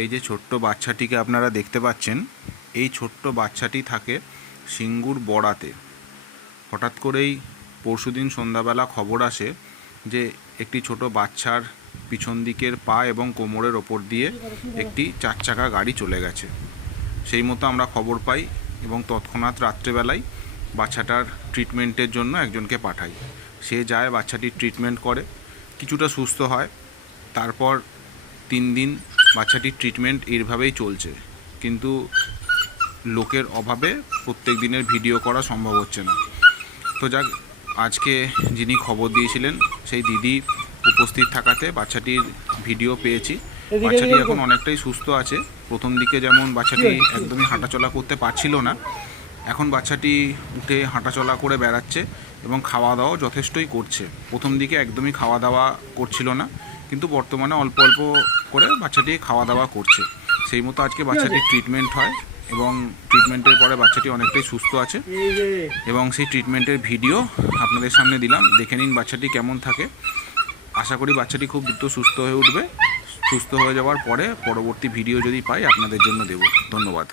এই যে ছোট্ট বাচ্চাটিকে আপনারা দেখতে পাচ্ছেন, এই ছোট্ট বাচ্চাটি থাকে সিঙ্গুর বড়াতে। হঠাৎ করেই পরশুদিন সন্ধ্যাবেলা খবর আসে যে একটি ছোট বাচ্চার পিছন দিকের পা এবং কোমরের ওপর দিয়ে একটি 4 চাকা গাড়ি চলে গেছে। সেই মতো আমরা খবর পাই এবং তৎক্ষণাৎ রাত্রেবেলায় বাচ্চাটার ট্রিটমেন্টের জন্য একজনকে পাঠাই। সে যায়, বাচ্চাটির ট্রিটমেন্ট করে, কিছুটা সুস্থ হয়। তারপর 3 দিন বাচ্চাটির ট্রিটমেন্ট এইভাবেই চলছে, কিন্তু লোকের অভাবে প্রত্যেক দিনের ভিডিও করা সম্ভব হচ্ছে না। তো যাক, আজকে যিনি খবর দিয়েছিলেন সেই দিদি উপস্থিত থাকাতে বাচ্চাটির ভিডিও পেয়েছি। বাচ্চাটি এখন অনেকটাই সুস্থ আছে। প্রথম দিকে যেমন বাচ্চাটি একদমই হাঁটাচলা করতে পারছিল না, এখন বাচ্চাটি উঠে হাঁটাচলা করে বেড়াচ্ছে এবং খাওয়া দাওয়াও যথেষ্টই করছে। প্রথম দিকে একদমই খাওয়া দাওয়া করছিল না, কিন্তু বর্তমানে অল্প অল্প করে বাচ্চাটি খাওয়া দাওয়া করছে। সেই মতো আজকে বাচ্চাটির ট্রিটমেন্ট হয় এবং ট্রিটমেন্টের পরে বাচ্চাটি অনেকটাই সুস্থ আছে এবং সেই ট্রিটমেন্টের ভিডিও আপনাদের সামনে দিলাম। দেখে নিন বাচ্চাটি কেমন থাকে। আশা করি বাচ্চাটি খুব দ্রুত সুস্থ হয়ে উঠবে। সুস্থ হয়ে যাওয়ার পরে পরবর্তী ভিডিও যদি পাই আপনাদের জন্য দেব। ধন্যবাদ।